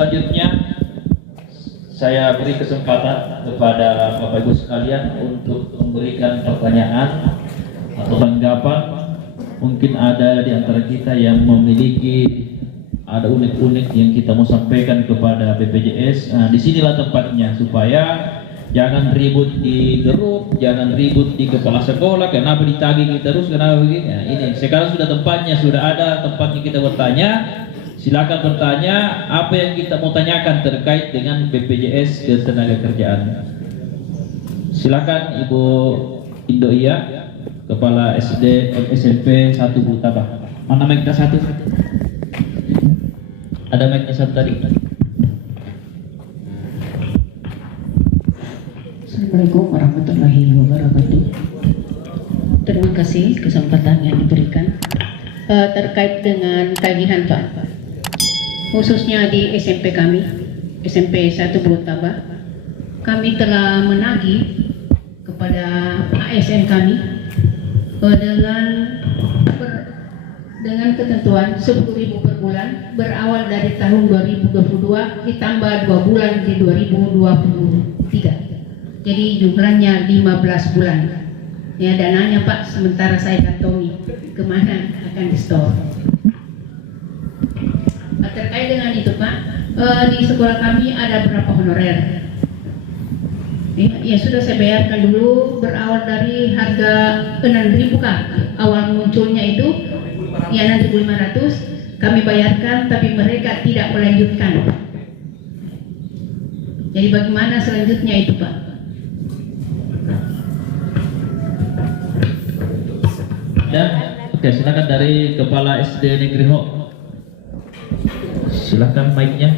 selanjutnya saya beri kesempatan kepada Bapak Ibu sekalian untuk memberikan pertanyaan atau tanggapan. Mungkin ada di antara kita yang memiliki ada unik-unik yang kita mau sampaikan kepada BPJS. Nah, disinilah tempatnya supaya jangan ribut di grup, jangan ribut di kepala sekolah. Kenapa ditagih terus? Kenapa begini? Nah, ini sekarang sudah tempatnya, sudah ada tempatnya kita bertanya. Silakan bertanya apa yang kita mau tanyakan terkait dengan BPJS Ketenagakerjaan. Silakan Ibu Indoia, Kepala SD SMP 1 Butabah. Mana mic-nya satu? Ada mic-nya satu tadi. Assalamualaikum warahmatullahi wabarakatuh. Terima kasih kesempatan yang diberikan. Terkait dengan tagihan Pak, khususnya di SMP kami, SMP 1 Butabah, kami telah menagih kepada ASN kami dengan ketentuan 10.000 per bulan berawal dari tahun 2022 ditambah 2 bulan di 2023. Jadi jumlahnya 15 bulan. Ya, dananya Pak sementara saya kantongi kemana akan di store. Terkait dengan itu Pak, di sekolah kami ada berapa honorer? Ya sudah saya bayarkan dulu berawal dari harga 6.000 Kak. Awal munculnya itu ya 6.500 kami bayarkan, tapi mereka tidak melanjutkan. Jadi bagaimana selanjutnya itu Pak? Dan oke, silakan dari Kepala SD Negeri Ho. Silakan mic-nya.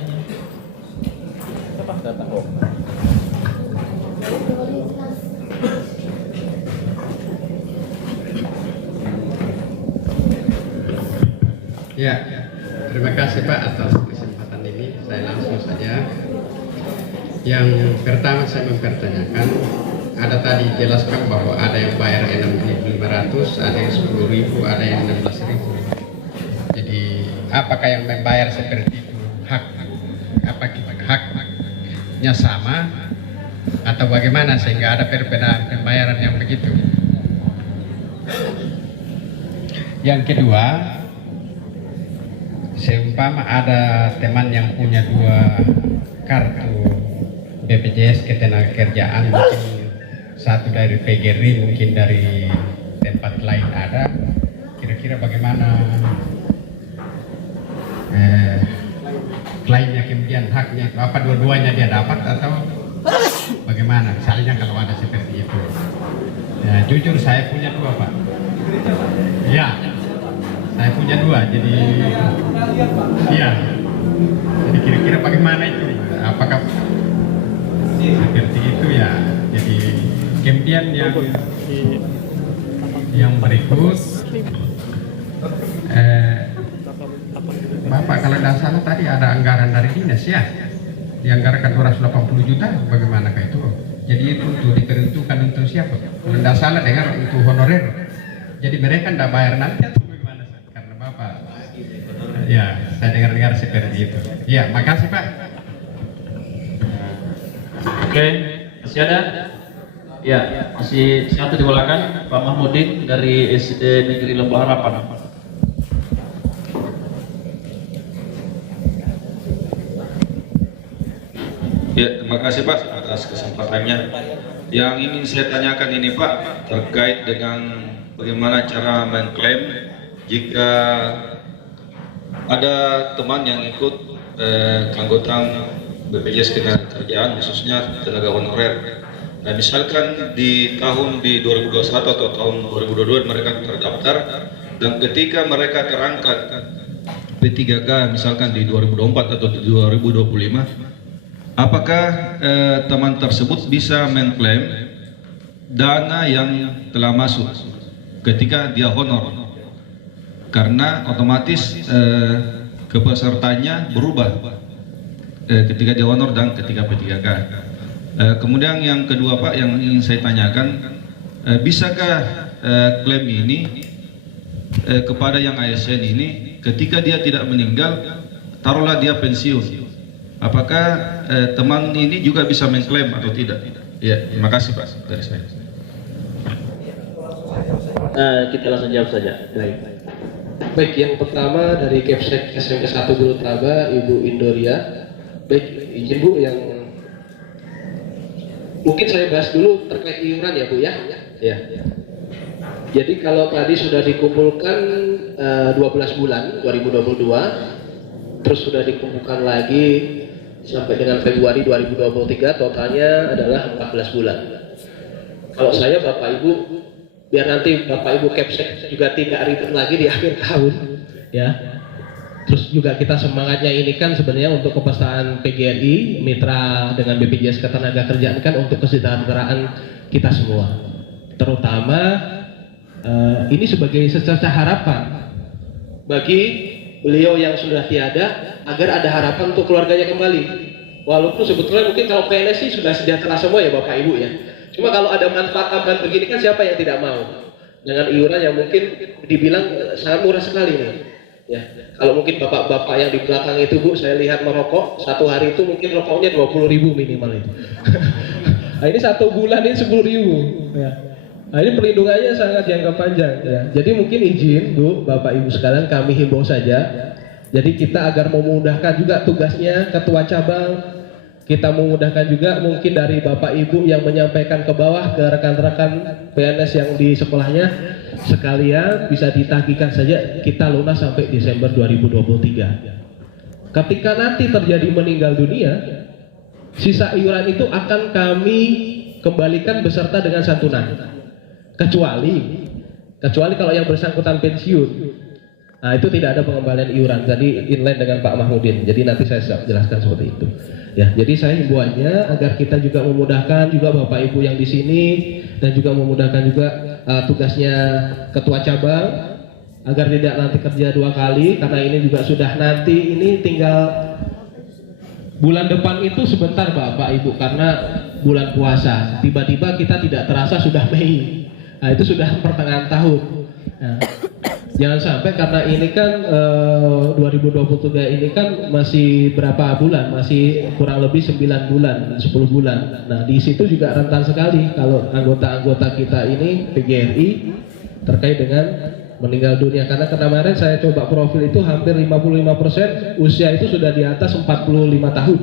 Ya, terima kasih Pak atas kesempatan ini. Saya langsung saja. Yang pertama saya mempertanyakan, ada tadi jelaskan bahwa ada yang bayar 6.500, ada yang 10.000, ada yang 16.000. Jadi apakah yang membayar seperti itu haknya sama atau bagaimana sehingga ada perbedaan pembayaran yang begitu? Yang kedua, seumpama ada teman yang punya 2 kartu BPJS Ketenagakerjaan, mungkin satu dari PGRI, mungkin dari tempat lain ada, kira-kira bagaimana klaimnya, kemudian haknya, apa dua-duanya dia dapat atau bagaimana? Misalnya kalau ada seperti itu. Ya, jujur saya punya 2 Pak. Ya, saya punya 2, jadi iya. Jadi kira-kira bagaimana itu? Apakah seperti itu ya? Jadi kemudian yang berikut, Bapak kalau tidak salah tadi ada anggaran dari dinas ya, dianggarkan 280 juta, bagaimana kayak itu? Jadi itu untuk diperuntukkan untuk siapa? Kalau tidak salah dengar untuk honorer. Jadi mereka tidak bayar nanti atau bagaimana? Karena Bapak, ya saya dengar-dengar seperti itu. Ya, makasih Pak. Oke, masih ada? Ya, masih satu di belakang, Pak Mahmudin dari SD Negeri Lembah Harapan. Ya, terima kasih Pak atas kesempatannya. Yang ingin saya tanyakan ini Pak, terkait dengan bagaimana cara mengklaim jika ada teman yang ikut keanggotaan BPJS Ketenagakerjaan, khususnya tenaga honorer. Nah, misalkan di 2021 atau tahun 2022 mereka terdaftar, dan ketika mereka terangkat P3K misalkan di 2024 atau 2025, apakah teman tersebut bisa mengklaim dana yang telah masuk ketika dia honor? Karena otomatis kepesertanya berubah ketika dia honor dan ketika P3K. Kemudian yang kedua Pak, yang ingin saya tanyakan, bisakah klaim ini kepada yang ASN ini ketika dia tidak meninggal, taruhlah dia pensiun, apakah teman ini juga bisa mengklaim atau tidak? Ya, terima kasih Pak dari saya. Kita langsung jawab saja. Baik, yang pertama dari Kepsek SMP 1 Bulutaba, Ibu Indoria. Baik, izin Bu, yang mungkin saya bahas dulu terkait iuran ya Bu ya. Ya. Jadi kalau tadi sudah dikumpulkan 12 bulan 2022, terus sudah dikumpulkan lagi sampai dengan Februari 2023, totalnya adalah 14 bulan. Kalau saya Bapak Ibu, biar nanti Bapak Ibu Kepsek juga tidak ribet lagi di akhir tahun, ya. Terus juga kita semangatnya ini kan sebenarnya untuk kepesertaan PGRI, mitra dengan BPJS Ketenagakerjaan kan untuk kesejahteraan kita semua. Terutama ini sebagai secerca harapan bagi beliau yang sudah tiada, agar ada harapan untuk keluarganya kembali. Walaupun sebetulnya mungkin kalau PNS sih sudah sejahtera semua ya Bapak Ibu ya. Cuma kalau ada manfaat tambahan begini kan siapa yang tidak mau? Dengan iuran yang mungkin dibilang sangat murah sekali nih. Ya, kalau mungkin bapak-bapak yang di belakang itu Bu, saya lihat merokok satu hari itu mungkin rokoknya 20.000 minimal itu. Nah, ini 1 bulan ini 10.000. Ya. Nah, ini perlindungannya sangat jangka panjang. Ya. Jadi mungkin izin Bu, Bapak Ibu sekalian, kami himbau saja. Jadi kita agar memudahkan juga tugasnya ketua cabang, kita memudahkan juga mungkin dari Bapak Ibu yang menyampaikan ke bawah ke rekan-rekan PNS yang di sekolahnya, sekalian bisa ditagihkan saja kita lunas sampai Desember 2023. Ketika nanti terjadi meninggal dunia, sisa iuran itu akan kami kembalikan beserta dengan santunan. Kecuali kalau yang bersangkutan pensiun. Nah, itu tidak ada pengembalian iuran. Jadi inline dengan Pak Mahmudin. Jadi nanti saya jelaskan seperti itu. Ya, jadi saya himbauannya agar kita juga memudahkan juga Bapak Ibu yang di sini dan juga memudahkan juga tugasnya ketua cabang agar tidak nanti kerja 2 kali, karena ini juga sudah nanti ini tinggal bulan depan itu sebentar Bapak Ibu, karena bulan puasa. Tiba-tiba kita tidak terasa sudah Mei. Nah, itu sudah pertengahan tahun. Nah, jangan sampai karena ini kan 2023 ini kan masih berapa bulan, masih kurang lebih 9 bulan, 10 bulan. Nah, di situ juga rentan sekali kalau anggota-anggota kita ini PGRI terkait dengan meninggal dunia, karena kemarin saya coba profil itu hampir 55% usia itu sudah di atas 45 tahun.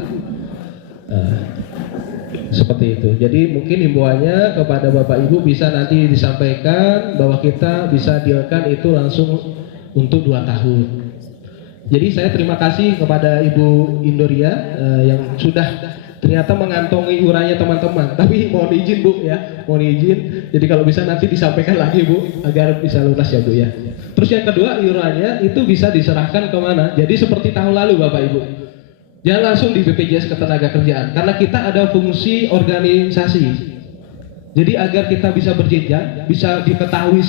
Seperti itu. Jadi mungkin himbauannya kepada Bapak Ibu bisa nanti disampaikan bahwa kita bisa dealkan itu langsung untuk 2 tahun. Jadi saya terima kasih kepada Ibu Indoria yang sudah ternyata mengantongi iurannya teman-teman. Tapi mohon izin Bu ya, mohon izin. Jadi kalau bisa nanti disampaikan lagi Bu agar bisa lunas ya Bu ya. Terus yang kedua, iurannya itu bisa diserahkan kemana? Jadi seperti tahun lalu Bapak Ibu. Jangan langsung di BPJS Ketenagakerjaan, karena kita ada fungsi organisasi. Jadi agar kita bisa berjenjang, bisa diketahui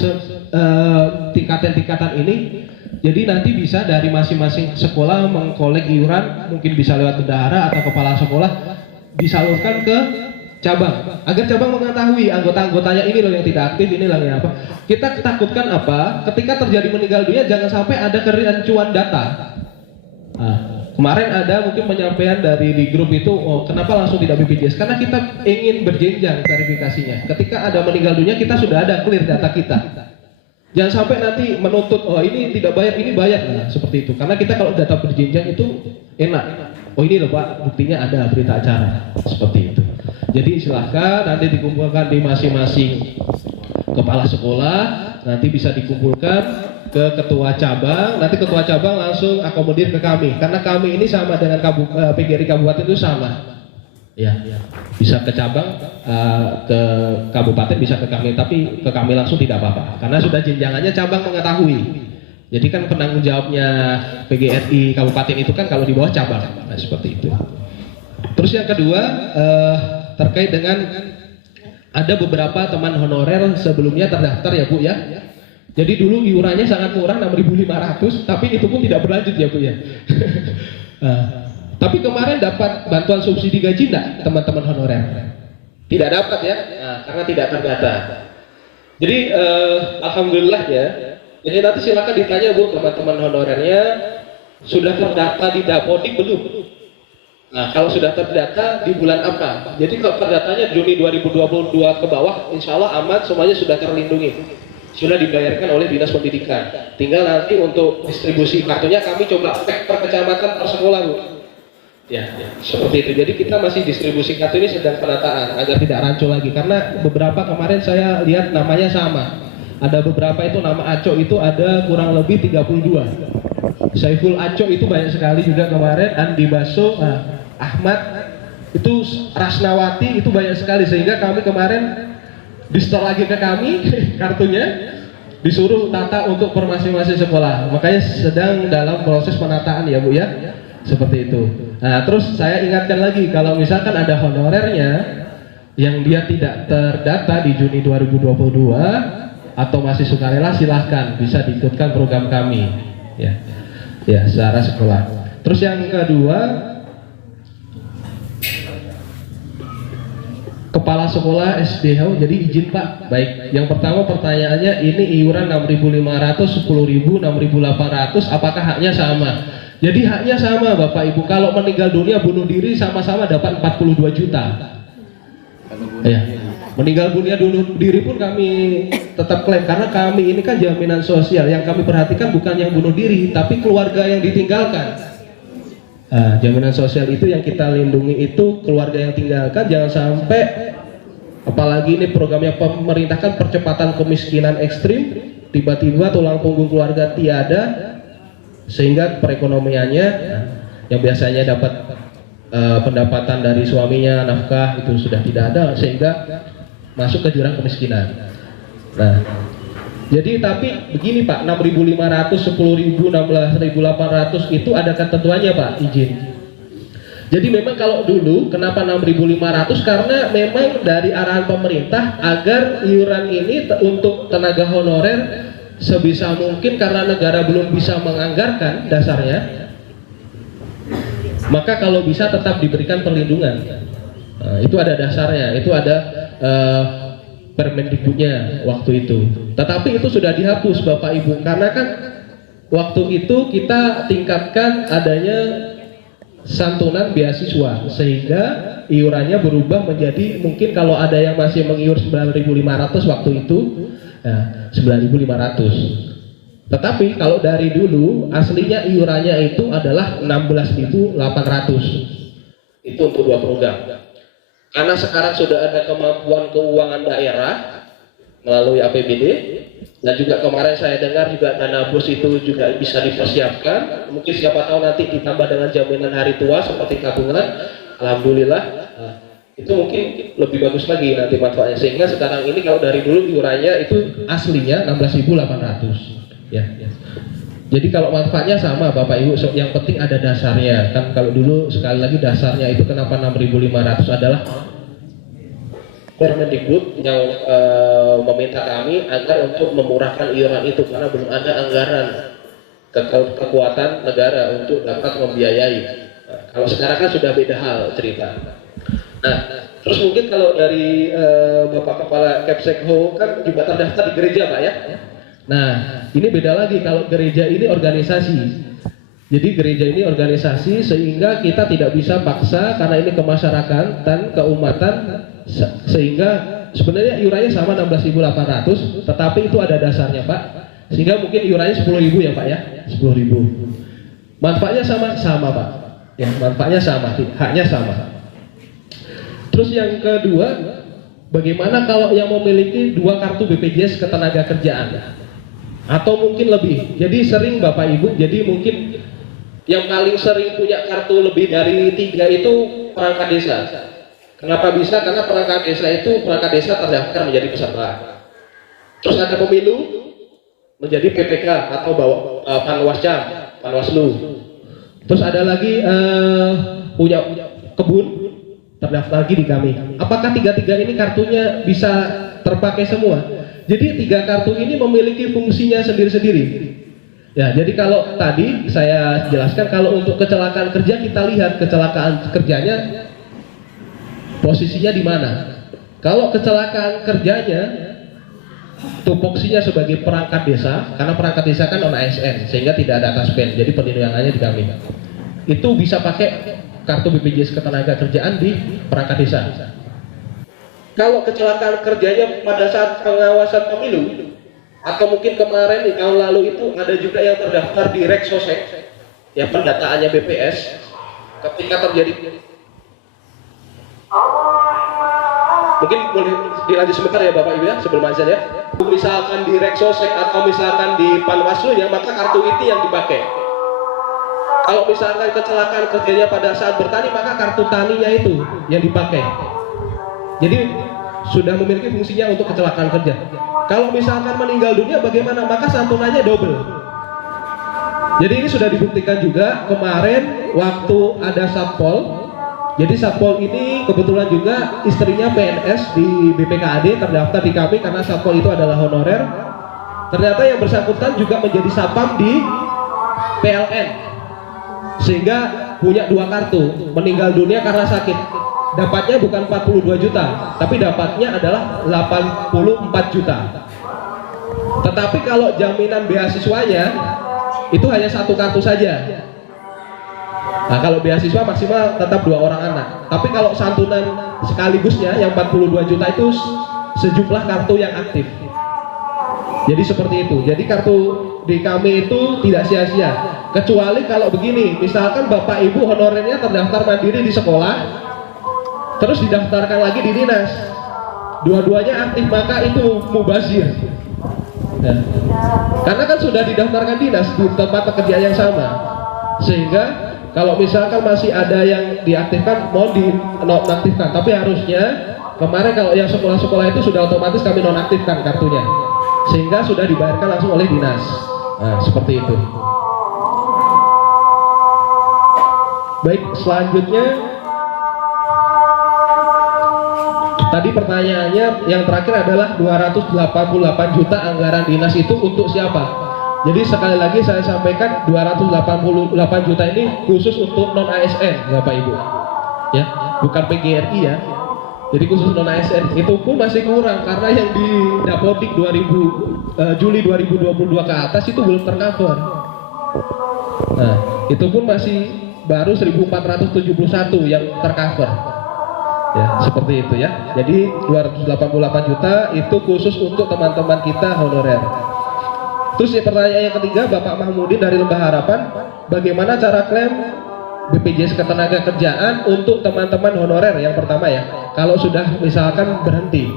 tingkatan-tingkatan ini. Jadi nanti bisa dari masing-masing sekolah mengkolek iuran, mungkin bisa lewat bendahara atau kepala sekolah, disalurkan ke cabang. Agar cabang mengetahui anggota-anggotanya ini loh yang tidak aktif, ini loh yang apa. Kita takutkan apa? Ketika terjadi meninggal dunia, jangan sampai ada kerancuan data. Kemarin ada mungkin penyampaian dari di grup itu, oh kenapa langsung tidak BPJS? Karena kita ingin berjenjang verifikasinya. Ketika ada meninggal dunia kita sudah ada clear data kita. Jangan sampai nanti menuntut, oh ini tidak bayar, ini bayar. Nah, seperti itu. Karena kita kalau data berjenjang itu enak. Oh ini loh Pak, buktinya ada berita acara. Seperti itu. Jadi silahkan nanti dikumpulkan di masing-masing kepala sekolah, nanti bisa dikumpulkan ke ketua cabang, nanti ketua cabang langsung akomodir ke kami, karena kami ini sama dengan PGRI kabupaten itu sama, ya, bisa ke cabang, ke kabupaten bisa ke kami, tapi ke kami langsung tidak apa-apa, karena sudah jenjangannya cabang mengetahui. Jadi kan penanggung jawabnya PGRI kabupaten itu kan kalau di bawah cabang, nah seperti itu. Terus yang kedua terkait dengan ada beberapa teman honorer sebelumnya terdaftar ya Bu ya. Jadi dulu iurannya sangat murah 6.500, tapi itu pun tidak berlanjut ya Bu ya. Tapi kemarin dapat bantuan subsidi gaji enggak teman-teman honorer? Tidak dapat ya, karena tidak terdata. Jadi alhamdulillah ya. Jadi nanti silakan ditanya Bu teman-teman honorernya sudah terdata di Dapodik belum? Nah, kalau sudah terdata di bulan apa? Jadi kalau terdatanya Juni 2022 ke bawah, insya Allah aman, semuanya sudah terlindungi, sudah dibayarkan oleh Dinas Pendidikan. Tinggal nanti untuk distribusi kartunya kami coba cek per kecamatan per sekolah, Bu. Ya, seperti itu. Jadi kita masih distribusi kartu ini sedang penataan agar tidak rancu lagi. Karena beberapa kemarin saya lihat namanya sama. Ada beberapa itu nama Aco itu ada kurang lebih 32. Saiful Aco itu banyak sekali juga kemarin. Andi Baso, Ahmad itu, Rasnawati itu banyak sekali, sehingga kami kemarin di-store lagi ke kami kartunya, disuruh tata untuk per masing-masing sekolah. Makanya sedang dalam proses penataan ya Bu ya, seperti itu. Nah terus saya ingatkan lagi, kalau misalkan ada honorernya yang dia tidak terdata di Juni 2022 atau masih sukarela, silahkan bisa diikutkan program kami ya secara sekolah. Terus yang kedua, Kepala Sekolah SDH, jadi izin Pak. Baik, yang pertama pertanyaannya, ini iuran 6.500, 10.000, 6.800, apakah haknya sama? Jadi haknya sama Bapak Ibu. Kalau meninggal dunia, bunuh diri sama-sama dapat 42 juta. Ya. Meninggal dunia bunuh diri pun kami tetap klaim, karena kami ini kan jaminan sosial. Yang kami perhatikan bukan yang bunuh diri, tapi keluarga yang ditinggalkan. Jaminan sosial itu yang kita lindungi itu keluarga yang tinggalkan, jangan sampai, apalagi ini programnya pemerintah kan percepatan kemiskinan ekstrim, tiba-tiba tulang punggung keluarga tiada, sehingga perekonomiannya yang biasanya dapat pendapatan dari suaminya, nafkah itu sudah tidak ada, sehingga masuk ke jurang kemiskinan. Nah, jadi tapi begini Pak, 6.500, 10.000, 16.800 itu ada ketentuannya Pak, izin. Jadi memang kalau dulu kenapa 6.500, karena memang dari arahan pemerintah agar iuran ini untuk tenaga honorer sebisa mungkin, karena negara belum bisa menganggarkan dasarnya, maka kalau bisa tetap diberikan perlindungan. Nah, itu ada dasarnya, itu ada Permendikbudnya waktu itu. Tetapi itu sudah dihapus Bapak Ibu, karena kan waktu itu kita tingkatkan adanya santunan beasiswa, sehingga iurannya berubah menjadi, mungkin kalau ada yang masih mengiur 9.500 waktu itu, ya, 9.500. Tetapi kalau dari dulu aslinya iurannya itu adalah 16.800. Itu untuk dua program. Karena sekarang sudah ada kemampuan keuangan daerah melalui APBD, dan juga kemarin saya dengar juga dana bos itu juga bisa dipersiapkan. Mungkin siapa tahu nanti ditambah dengan jaminan hari tua seperti tabungan. Alhamdulillah, itu mungkin lebih bagus lagi nanti manfaatnya. Sehingga sekarang ini kalau dari dulu iurannya itu aslinya 16.800. Ya. Jadi kalau manfaatnya sama Bapak Ibu, yang penting ada dasarnya. Kan kalau dulu sekali lagi dasarnya itu kenapa 6.500 adalah Permendikbud yang meminta kami agar untuk memurahkan iuran itu, karena belum ada anggaran kekuatan negara untuk dapat membiayai. Nah, kalau sekarang kan sudah beda hal cerita. Nah, terus mungkin kalau dari Bapak Kepala Kepsekho kan juga terdaftar di gereja Pak ya? Nah, ini beda lagi, kalau gereja ini organisasi. Jadi gereja ini organisasi, sehingga kita tidak bisa paksa, karena ini kemasyarakatan, keumatan, sehingga sebenarnya iurannya sama 16.800, tetapi itu ada dasarnya Pak. Sehingga mungkin iurannya 10.000 ya Pak ya, 10.000. Manfaatnya sama Pak. Ya, manfaatnya sama, haknya sama. Terus yang kedua, bagaimana kalau yang memiliki 2 kartu BPJS Ketenagakerjaan? Atau mungkin lebih. Jadi sering Bapak Ibu, jadi mungkin yang paling sering punya kartu lebih dari 3 itu perangkat desa. Kenapa bisa? Karena perangkat desa terdaftar menjadi peserta. Terus ada pemilu menjadi PPK atau Panwaslu. Terus ada lagi punya kebun terdaftar lagi di kami. Apakah 3 ini kartunya bisa terpakai semua? Jadi 3 kartu ini memiliki fungsinya sendiri-sendiri. Ya, jadi kalau tadi saya jelaskan, kalau untuk kecelakaan kerja kita lihat kecelakaan kerjanya posisinya di mana. Kalau kecelakaan kerjanya tupoksinya sebagai perangkat desa, karena perangkat desa kan non ASN, sehingga tidak ada kaspen, jadi perlindungannya di kami. Itu bisa pakai kartu BPJS Ketenagakerjaan di perangkat desa. Kalau kecelakaan kerjanya pada saat pengawasan pemilu atau mungkin kemarin di tahun lalu itu ada juga yang terdaftar di Reksosek, ya pendataannya BPS, ketika terjadi, mungkin boleh dilanjut sebentar ya Bapak Ibu ya sebelum azan ya. Misalkan di Reksosek atau misalkan di Panwaslu-nya, maka kartu itu yang dipakai. Kalau misalkan kecelakaan kerjanya pada saat bertani, maka kartu taninya itu yang dipakai. Jadi sudah memiliki fungsinya untuk kecelakaan kerja. Kalau misalkan meninggal dunia bagaimana? Maka santunannya double. Jadi ini sudah dibuktikan juga kemarin waktu ada Satpol. Jadi Satpol ini kebetulan juga istrinya PNS di BPKAD, terdaftar di kami karena Satpol itu adalah honorer. Ternyata yang bersangkutan juga menjadi satpam di PLN, sehingga punya 2 kartu. Meninggal dunia karena sakit, dapatnya bukan 42 juta, tapi dapatnya adalah 84 juta. Tetapi kalau jaminan beasiswanya itu hanya 1 kartu saja. Nah, kalau beasiswa maksimal tetap 2 orang anak. Tapi kalau santunan sekaligusnya yang 42 juta itu sejumlah kartu yang aktif. Jadi seperti itu. Jadi kartu di kami itu tidak sia-sia. Kecuali kalau begini, misalkan Bapak Ibu honorernya terdaftar mandiri di sekolah, terus didaftarkan lagi di dinas, dua-duanya aktif, maka itu mubazir. Dan karena kan sudah didaftarkan dinas di tempat pekerjaan yang sama, sehingga kalau misalkan masih ada yang diaktifkan, mohon dinonaktifkan. Tapi harusnya kemarin kalau yang sekolah-sekolah itu sudah otomatis kami nonaktifkan kartunya, sehingga sudah dibayarkan langsung oleh dinas. Nah, seperti itu. Baik, selanjutnya tadi pertanyaannya yang terakhir adalah 288 juta anggaran dinas itu untuk siapa? Jadi sekali lagi saya sampaikan 288 juta ini khusus untuk non ASN Bapak Ibu, ya, bukan PGRI ya. Jadi khusus non ASN itu pun masih kurang karena yang di Dapodik Juli 2022 ke atas itu belum tercover. Nah, itu pun masih baru 1471 yang tercover. Ya, seperti itu ya. Jadi 288 juta itu khusus untuk teman-teman kita honorer. Terus pertanyaan yang ketiga, Bapak Mahmudin dari Lembah Harapan, bagaimana cara klaim BPJS Ketenagakerjaan untuk teman-teman honorer? Yang pertama ya, kalau sudah misalkan berhenti,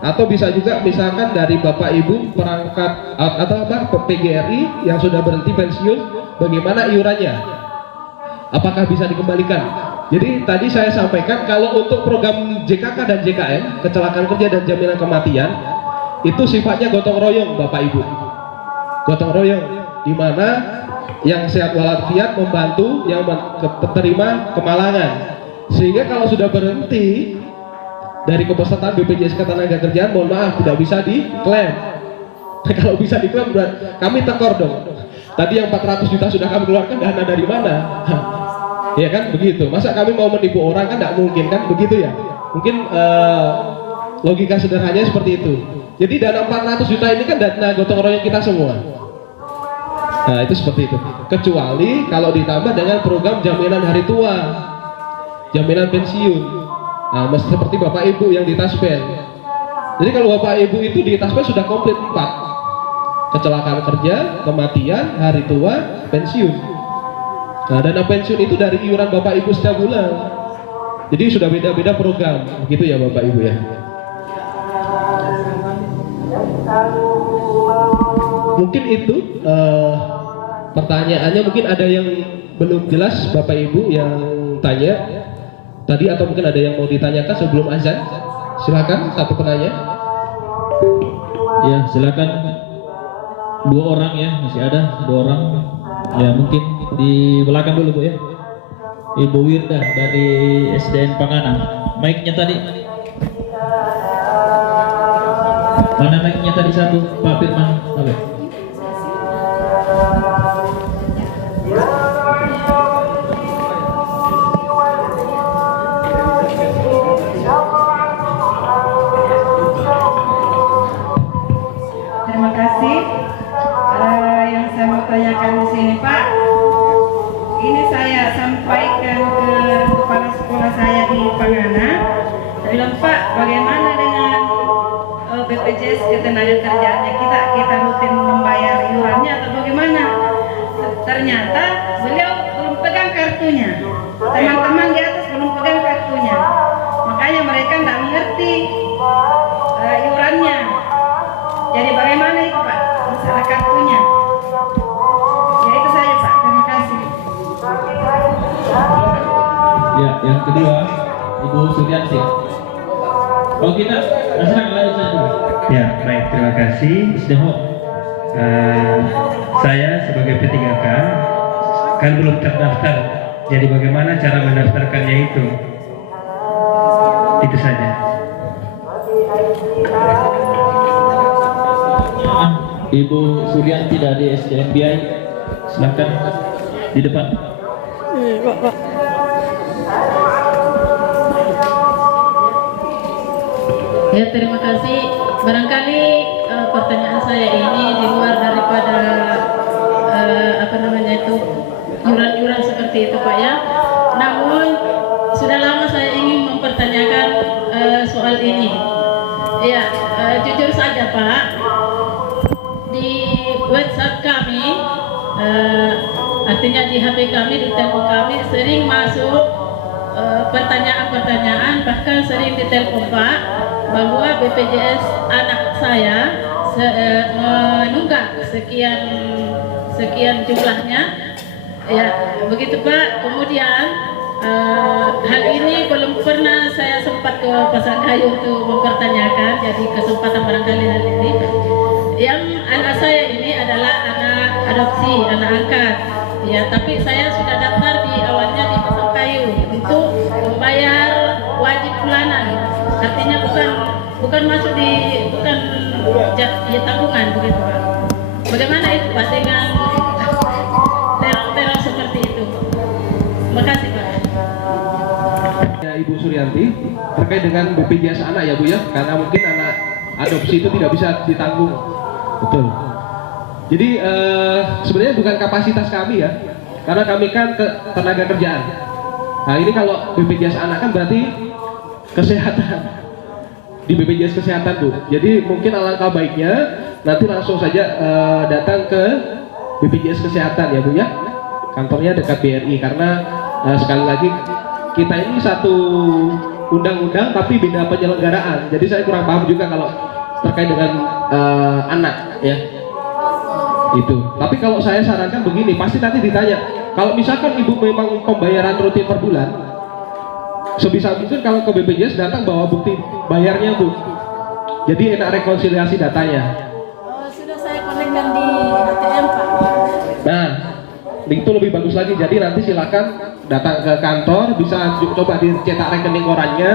atau bisa juga misalkan dari Bapak Ibu perangkat atau PGRI yang sudah berhenti pensiun, bagaimana iurannya? Apakah bisa dikembalikan? Jadi tadi saya sampaikan kalau untuk program JKK dan JKM, kecelakaan kerja dan jaminan kematian, itu sifatnya gotong royong Bapak Ibu. Gotong royong, di mana yang sehat walafiat membantu yang terima kemalangan. Sehingga kalau sudah berhenti dari kepesertaan BPJS Ketenagakerjaan, mohon maaf tidak bisa diklaim. Kalau bisa diklaim, kami tekor dong. Tadi yang 400 juta sudah kami keluarkan, dana dari mana? Ya kan begitu. Masa kami mau menipu orang, kan tidak mungkin kan begitu ya. Mungkin logika sederhananya seperti itu. Jadi dana 400 juta ini kan dana gotong royong kita semua. Nah itu seperti itu. Kecuali kalau ditambah dengan program jaminan hari tua, jaminan pensiun. Nah seperti Bapak Ibu yang di Taspen. Jadi kalau Bapak Ibu itu di Taspen sudah komplit 4: kecelakaan kerja, kematian, hari tua, pensiun. Nah dana pensiun itu dari iuran Bapak Ibu setiap bulan. Jadi sudah beda-beda program, begitu ya Bapak Ibu ya. Mungkin itu pertanyaannya. Mungkin ada yang belum jelas Bapak Ibu yang tanya tadi, atau mungkin ada yang mau ditanyakan sebelum azan. Silakan satu penanya. Ya silakan. 2 orang ya, masih ada 2 orang. Ya mungkin di belakang dulu Bu ya. Ibu Wirda dari SDN Panganang. Mic-nya tadi. Mana mic-nya tadi satu, Pak Firman? Oke. Terima kasih. Yang saya mau tanyakan di sini Pak, ini saya sampaikan ke BPJS Ketenagakerjaannya kita rutin membayar iurannya atau bagaimana? Ternyata beliau belum pegang kartunya. Teman-teman di atas belum pegang kartunya. Makanya mereka tidak mengerti iurannya. Jadi bagaimana itu Pak? Masalah kartunya. Ya itu saja Pak. Terima kasih. Ya, yang kedua, Ibu Sugianti. Kalau kita, silakan lanjut saja. Ya, baik, terima kasih. Demo. Saya sebagai P3K kan belum terdaftar. Jadi bagaimana cara mendaftarkannya itu? Itu saja. Ibu Sugianti dari SDMBI, silakan di depan. Ya, terima kasih. Barangkali pertanyaan saya ini di luar daripada iuran-iuran seperti itu Pak ya. Namun sudah lama saya ingin mempertanyakan soal ini. Ya, jujur saja Pak, di website kami, artinya di HP kami, di telepon kami sering masuk pertanyaan-pertanyaan, bahkan sering ditelepon Pak bahwa BPJS anak saya menunggak sekian jumlahnya, ya begitu Pak. Kemudian hal ini belum pernah saya sempat ke Pasangkayu untuk mempertanyakan, jadi kesempatan barangkali hal ini. Yang anak saya ini adalah anak adopsi, anak angkat, ya. Tapi saya sudah daftar di awalnya di Pasangkayu untuk membayar wajib bulanan. Artinya bukan masuk di tabungan begitu Pak. Bagaimana itu Pak dengan teror seperti itu? Terima kasih Pak. Ya, Ibu Suryanti, terkait dengan BPJS anak ya Bu ya, karena mungkin anak adopsi itu tidak bisa ditanggung. Betul. Jadi sebenarnya bukan kapasitas kami ya, karena kami kan tenaga kerjaan. Nah ini kalau BPJS anak kan berarti kesehatan, di BPJS kesehatan Bu. Jadi mungkin alangkah baiknya nanti langsung saja datang ke BPJS kesehatan ya Bu ya, kantornya dekat BRI, karena sekali lagi kita ini satu undang-undang tapi beda penyelenggaraan. Jadi saya kurang paham juga kalau terkait dengan anak ya itu. Tapi kalau saya sarankan begini, pasti nanti ditanya, kalau misalkan ibu memang pembayaran rutin per bulan, sebisa mungkin kalau ke BPJS datang bawa bukti bayarnya Bu, jadi enak rekonsiliasi datanya. Sudah saya konekkan di ATM Pak. Nah itu lebih bagus lagi, jadi nanti silakan datang ke kantor, bisa coba dicetak rekening korannya,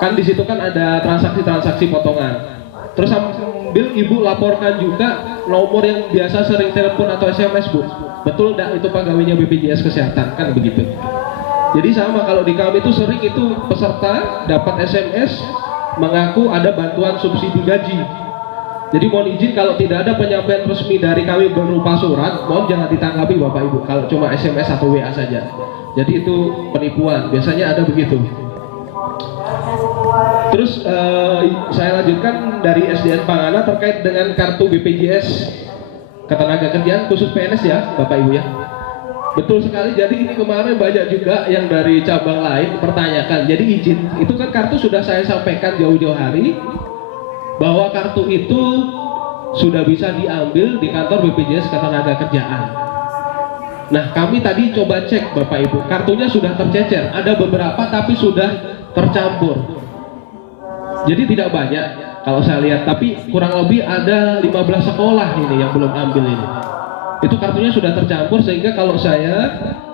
kan di situ kan ada transaksi-transaksi potongan. Terus sambil ibu laporkan juga nomor yang biasa sering telepon atau SMS Bu, betul enggak itu pegawainya BPJS kesehatan, kan begitu. Jadi sama kalau di kami itu sering itu peserta dapat SMS mengaku ada bantuan subsidi gaji. Jadi mohon izin kalau tidak ada penyampaian resmi dari kami berupa surat, mohon jangan ditanggapi Bapak Ibu kalau cuma SMS atau WA saja. Jadi itu penipuan, biasanya ada begitu. Terus saya lanjutkan dari SDN Pangana terkait dengan kartu BPJS Ketenagakerjaan khusus PNS ya Bapak Ibu ya. Betul sekali, jadi ini kemarin banyak juga yang dari cabang lain pertanyakan. Jadi izin, itu kan kartu sudah saya sampaikan jauh-jauh hari bahwa kartu itu sudah bisa diambil di kantor BPJS Ketenagakerjaan. Nah kami tadi coba cek Bapak Ibu, kartunya sudah tercecer, ada beberapa tapi sudah tercampur. Jadi tidak banyak kalau saya lihat, tapi kurang lebih ada 15 sekolah ini yang belum ambil ini. Itu kartunya sudah tercampur, sehingga kalau saya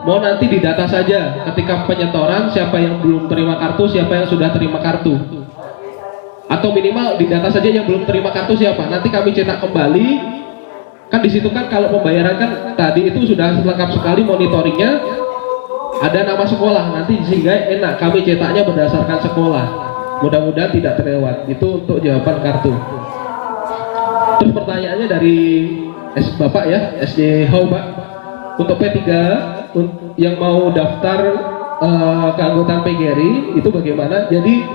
mau nanti didata saja ketika penyetoran siapa yang belum terima kartu, siapa yang sudah terima kartu. Atau minimal didata saja yang belum terima kartu siapa. Nanti kami cetak kembali. Kan di situ kan kalau pembayaran kan tadi itu sudah lengkap sekali monitoringnya. Ada nama sekolah nanti sehingga enak kami cetaknya berdasarkan sekolah. Mudah-mudahan tidak terlewat. Itu untuk jawaban kartu. Terus pertanyaannya dari Bapak ya, SD How Pak, untuk P3 yang mau daftar keanggotaan PGRI itu bagaimana? Jadi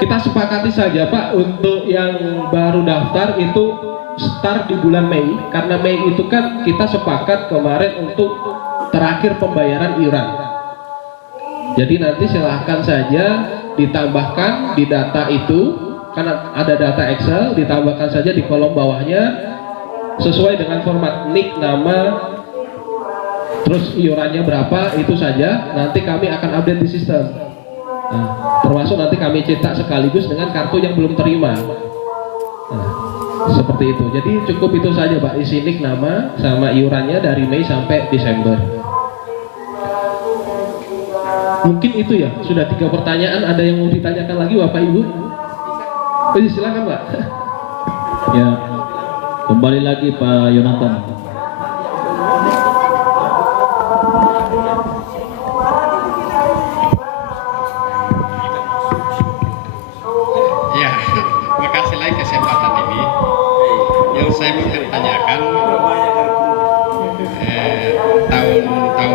Kita sepakati saja Pak, untuk yang baru daftar itu start di bulan Mei, karena Mei itu kan kita sepakat kemarin untuk terakhir pembayaran iuran. Jadi nanti silahkan saja ditambahkan di data itu, karena ada data Excel, ditambahkan saja di kolom bawahnya sesuai dengan format NIK, nama, terus iurannya berapa, itu saja. Nanti kami akan update di sistem. Nah, termasuk nanti kami cetak sekaligus dengan kartu yang belum terima. Nah, seperti itu. Jadi cukup itu saja Pak, isi NIK, nama, sama iurannya dari Mei sampai Desember. Mungkin itu ya, sudah 3 pertanyaan. Ada yang mau ditanyakan lagi Bapak Ibu? Oh, silakan Pak. Ya, kembali lagi Pak Yonatan. Ya, makasih lagi kesempatan ini. Yang saya mau tanyakan, tahun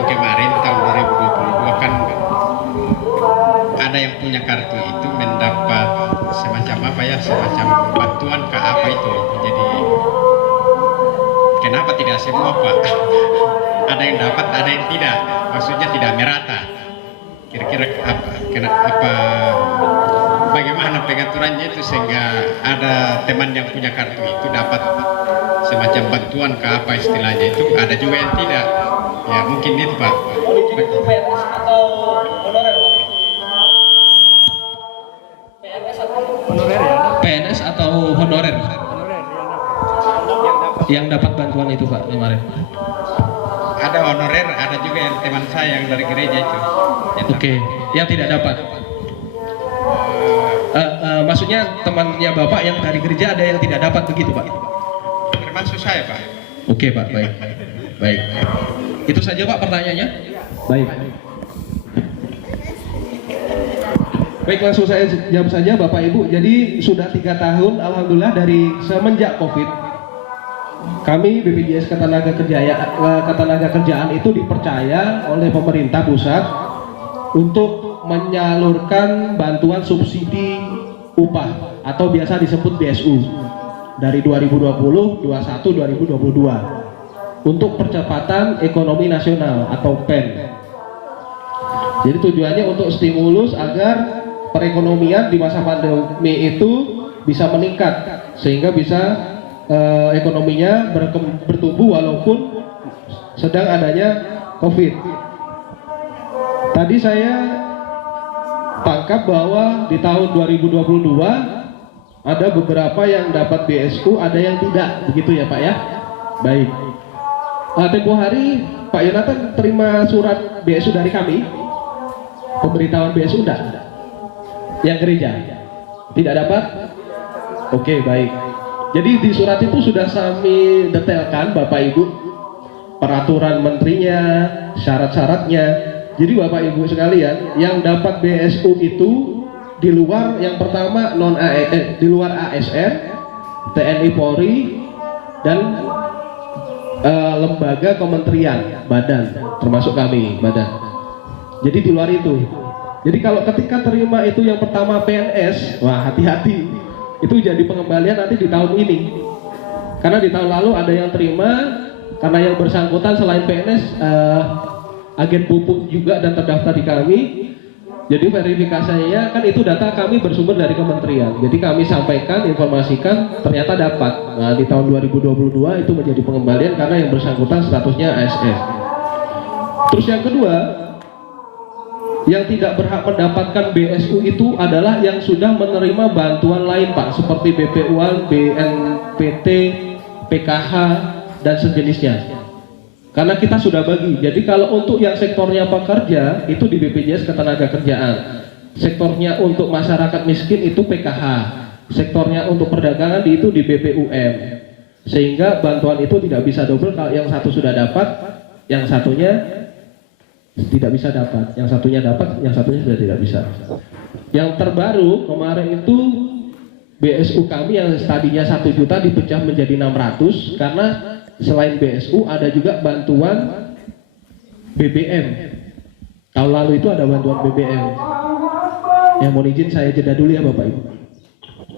kemarin, tahun 2022 kan ada yang punya kartu itu mendapat semacam apa ya, semacam bantuan ke apa itu. Jadi kenapa tidak semua Pak? Ada yang dapat, ada yang tidak. Maksudnya tidak merata. Kira-kira apa? Bagaimana pengaturannya itu sehingga ada teman yang punya kartu itu dapat semacam bantuan ke apa istilahnya itu, ada juga yang tidak. Ya mungkin itu Pak. PNS atau honorer? Yang dapat bantuan itu Pak kemarin. Ada honorer, ada juga yang teman saya yang dari gereja itu. Oke, yang tidak dapat. Maksudnya temannya Bapak yang dari gereja ada yang tidak dapat begitu Pak? Termasuk saya Pak. Oke Pak, baik. Baik. Itu saja Pak pertanyaannya? Baik. Baik, langsung saya jawab saja Bapak Ibu. Jadi sudah 3 tahun Alhamdulillah dari semenjak COVID, kami BPJS Ketenagakerjaan itu dipercaya oleh pemerintah pusat untuk menyalurkan bantuan subsidi upah atau biasa disebut BSU dari 2020, 21, 2022 untuk percepatan ekonomi nasional atau PEN. Jadi tujuannya untuk stimulus agar perekonomian di masa pandemi itu bisa meningkat sehingga bisa ekonominya bertumbuh walaupun sedang adanya COVID. Tadi saya tangkap bahwa di tahun 2022 ada beberapa yang dapat BSU, ada yang tidak, begitu ya Pak ya? Baik. Tempo hari Pak Yonatan terima surat BSU dari kami, pemberitahuan BSU enggak? Yang gereja tidak dapat? Oke, baik. Jadi di surat itu sudah kami detailkan Bapak Ibu peraturan menterinya, syarat-syaratnya. Jadi Bapak Ibu sekalian, yang dapat BSU itu di luar yang pertama di luar ASN, TNI Polri dan lembaga kementerian, badan, termasuk kami, badan. Jadi di luar itu. Jadi kalau ketika terima itu yang pertama PNS, wah hati-hati, itu jadi pengembalian nanti di tahun ini. Karena di tahun lalu ada yang terima, karena yang bersangkutan selain PNS, agen pupuk juga dan terdaftar di kami. Jadi verifikasinya kan itu data kami bersumber dari kementerian. Jadi kami sampaikan, informasikan, ternyata dapat. Nah di tahun 2022 itu menjadi pengembalian karena yang bersangkutan statusnya ASN. Terus yang kedua, yang tidak berhak mendapatkan BSU itu adalah yang sudah menerima bantuan lain Pak, seperti BPUAN, BNPT, PKH, dan sejenisnya. Karena kita sudah bagi, jadi kalau untuk yang sektornya pekerja itu di BPJS Ketenagakerjaan, sektornya untuk masyarakat miskin itu PKH, sektornya untuk perdagangan itu di BPUM, sehingga bantuan itu tidak bisa double. Kalau yang satu sudah dapat, yang satunya tidak bisa dapat, yang satunya dapat, yang satunya sudah tidak bisa. Yang terbaru kemarin itu BSU kami yang tadinya 1 juta dipecah menjadi 600 karena selain BSU ada juga bantuan BBM. Tahun lalu itu ada bantuan BBM. Yang mohon izin saya jeda dulu ya Bapak Ibu.